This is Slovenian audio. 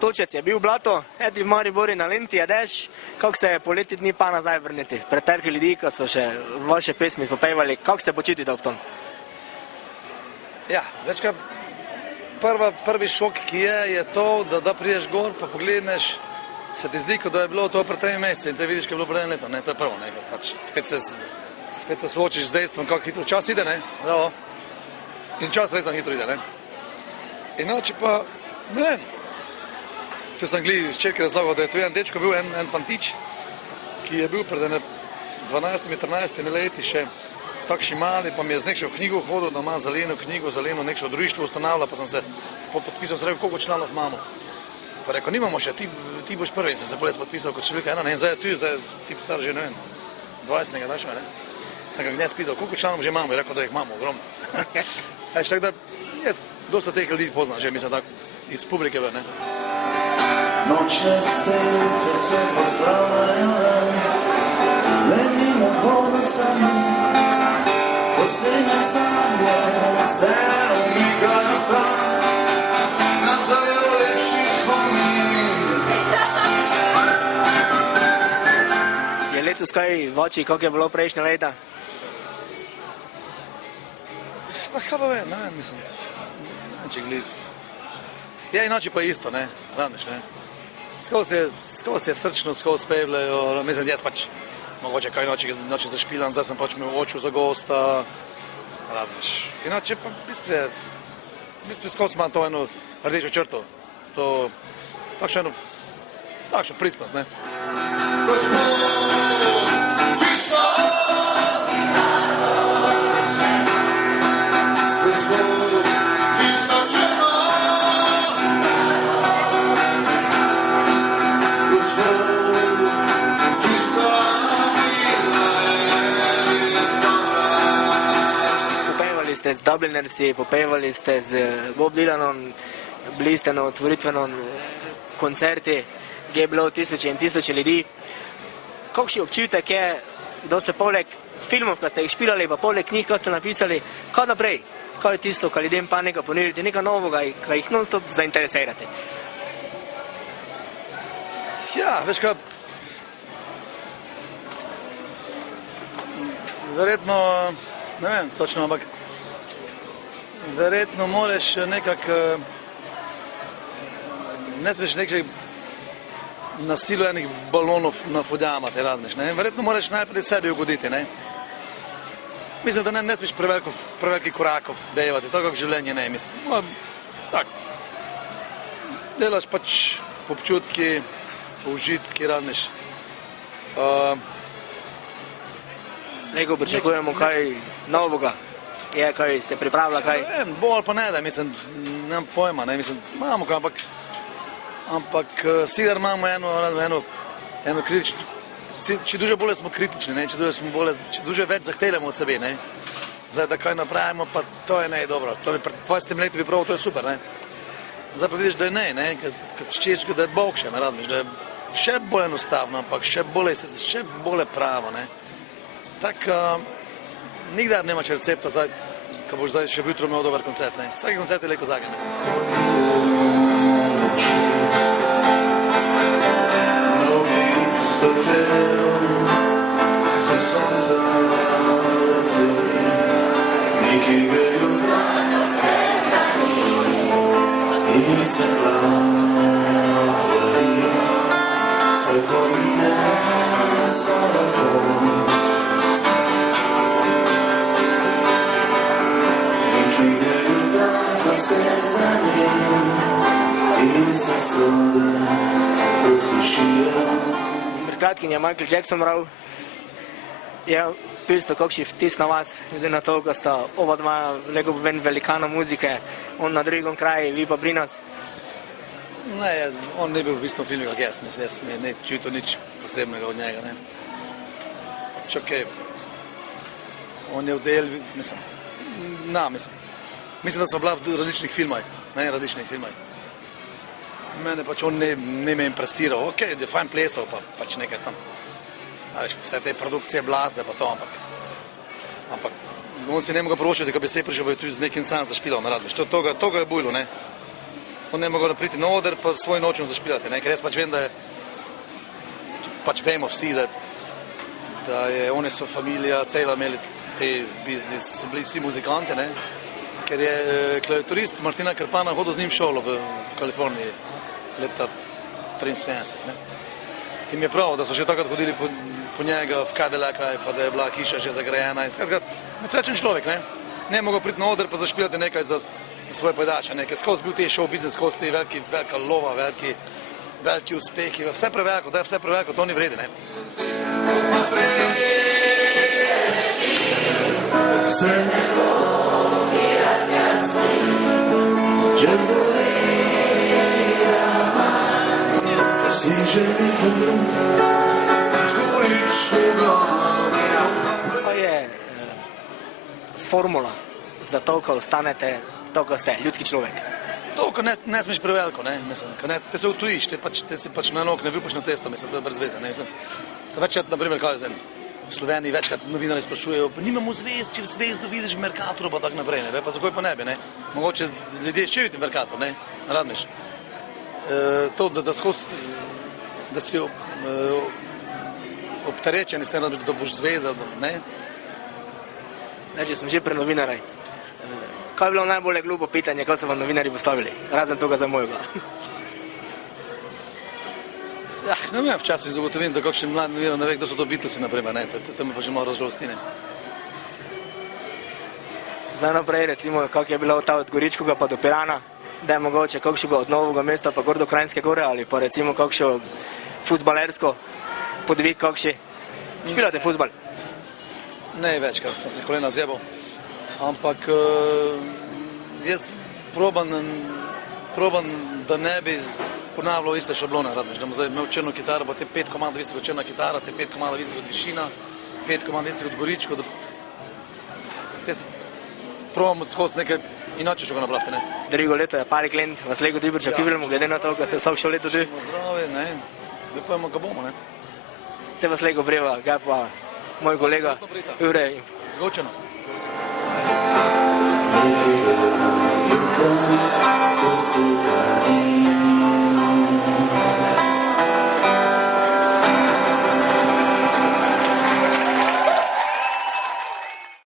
Otočec je bil v blato, Edi v Mariboru na lenti je dež, kako se je po leti dni pa nazaj vrniti? Pretekli ljudi, ko so še vaše pesmi spopevali, kako se počutite ob tom? Ja, večkrat prvi šok, ki je to, da priješ gor, pa pogledneš, se ti zdi, da je bilo to pred 3 meseci in te vidiš, kaj je bilo pred 1 leto, ne, to je prvo, ne, pač spet se soočiš z dejstvom, kako hitro čas ide, ne, zdravo, in čas res hitro ide, ne. Inače pa, ne vem, tu sem glih ščerke razlagal, da je tu en dečko bil, en fantič, ki je bil pred 12-13 leti še takšni mali, pa mi je z nekšo knjigo hodil, da ima zeleno knjigo, zeleno nekšo društvo ustanavlja, pa sem se podpisal, sem rekel, koliko članov imamo. Pa rekel, nimamo še, ti boš prvi, in sem se bolj podpisal kot številka 1, ne, in zdaj ti star že, ne vem, 20. daš, ne. Sem ga gnes pitao, koliko članov že imamo, je rekel, da jih imamo, ogromno. Tako da, dosta teh ljudi pozna že, mislim, tako, iz publike ven, ne. Nočne sence se postavljajo, letimo vodo stani, poslednje sanje se umikajo stran, nazaj lepši spomin. Je letos kaj vači, kako je bilo prejšnje leta? Pa kaj pa vem, ne, mislim, če gled. Ja, inače pa isto, ne, radiš, ne. Skozi je srčno, skozi pevljajo, mislim, jaz pač mogoče kaj noči zašpilam, zdaj sem pač imel oču za gosta, radiš. Inače pa v bistvu skozi imam to eno rdečo črto, to takšno pristnost, ne. Ste z Dublinersi, popevali ste z Bob Dylanom, bili ste na otvoritvenom koncerti, kjer je bilo tisoče in tisoče ljudi. Kakšen občutek je, da ste poleg filmov, ko ste jih špilali, pa poleg knjig, ko ste napisali, kaj naprej? Kaj je tisto, kar ljudem pa nekaj ponudite, nekaj novega, kar jih non-stop zainteresirate? Ja, veš kaj, verjetno, ne vem, točno, ampak verjetno moraš nekako, ne smeš nekaj na silu enih balonov nafudjamati, radneš, ne. Verjetno moraš najprej sebi ugoditi, ne. Mislim, da ne smeš prevelikih korakov dejevati, tako kako življenje ne, mislim. Tak, delaš pač po občutki, po užitki, radneš. Nekaj pričakujemo kaj novega. Je, kaj se pripravlja, kaj? Ne vem, bolj pa ne, da, mislim, nemam pojma, ne, mislim, imamo kaj, ampak sicer imamo eno kritično, če duže bolje smo kritični, ne, če duže več zahtevamo od sebe, ne, zdaj, da kaj napravimo, pa to je ne, dobro, to bi pred 20 leti bi prav, to je super, ne, zdaj pa vidiš, da je ne, kad ščeš, da je bog še, ne, radmiš, da je še bolj enostavno, ampak še bolje pravo, ne, tako, nikdar nemaš recepta, ko boš zdaj še jutro imel dober koncert, ne. Vsaki koncert je leko zage, Pred kratkim je Michael Jackson prav, je v bistvu kakšen vtis na vas, glede na to, ko sta oba dva lego ven velikana muzike, on na drugem kraju, vi pa pri nas? Ne, on ne bil v istom filmu, kak jaz, mislim, jaz ne čutil nič posebnega od njega, ne. Čakaj, on je v del, mislim, mislim, da smo bila v različnih filmah, Mene pač on ne me impresiral, okej, da je fajn plesal, pa pač nekaj tam. Vse te produkcije blazne pa to, ampak on si ne mogo prošiti, ko bi se prišel, pa je tudi z nekim sam zašpilal, ne razmiš, to ga je bujlo, ne. on ne mogo priti na oder pa svoj nočem zašpilati, ne? Ker jaz pač vem, da je, pač vemo vsi, da je, one so familija, cela imeli te biznis, so bili vsi muzikanti, ne? Ker je klaviaturist Martina Krpana hodil z njim šolo v Kaliforniji leta 73, ne? In mi je prav, da so še takrat hodili po njega v Cadillaca, pa da je bila hiša že zagrajena in skratka, nesrečen človek, ne? Ne mogo priti na oder pa zašpilati nekaj za svoje pajdače, ne? Ker skozi bil te show biznis, skozi te velika lova, veliki uspehi, vse preveliko, da je vse preveliko, to ni vredi, ne? Kaj je formula za to, ko ostanete to, ko ste, ljudski človek? To, ko ne smeš preveliko, ne, mislim, ko te se utujiš, te si pač na nog, ne vipaš na cesto, mislim, to je brez veze, ne, mislim. Večkrat, naprimer, kaj je v Sloveniji, večkrat novinari sprašujejo, pa nimamo zvezd, če v zvezdo vidiš v Mercatoru, pa tak naprej, ne, pa zakaj pa ne bi, ne. Mogoče ljudje še vidite v Mercator, ne, naradniš. To, da si obtarečeni s tem, da boš zvezda, ne. Če smo že pri novinarjih. Kaj je bilo najbolje glupo pitanje, ko so vam novinarji postavili, razen toga za mojega? Ne vem, včasih zagotovim, da kakšen mlad novinar ne ve, kdo so to Beatlesi, naprimer, ne, to me pa že malo razžalosti, ne. Zdaj naprej, recimo, kak je bila ta od Goričkoga pa do Pirana, da je mogoče kakšnega od Novega mesta pa gor do Kranjske gore, ali pa recimo kakšno fuzbalersko podvig kakši. Špilate fuzbal? Ne, večkrat sem se kolena zjebal, ampak jaz probam, da ne bi ponavljal iste šablone, radniš, da bom zdaj imel črno kitaro, pa te 5 komada viste kot črna kitara, te 5 komada viste kot Višina, 5 komada viste kot Goričko, te se probam skozi nekaj inače što ga napraviti, ne. Drugo leto je Pari Klent, vas lego dobro čakivljamo, glede na to, ko ste vsak šel leto dve. Zdravi, ne, da pojemo, ga bomo, ne. Te vas lego breva, ga pa moj kolega Jure. Zgočeno.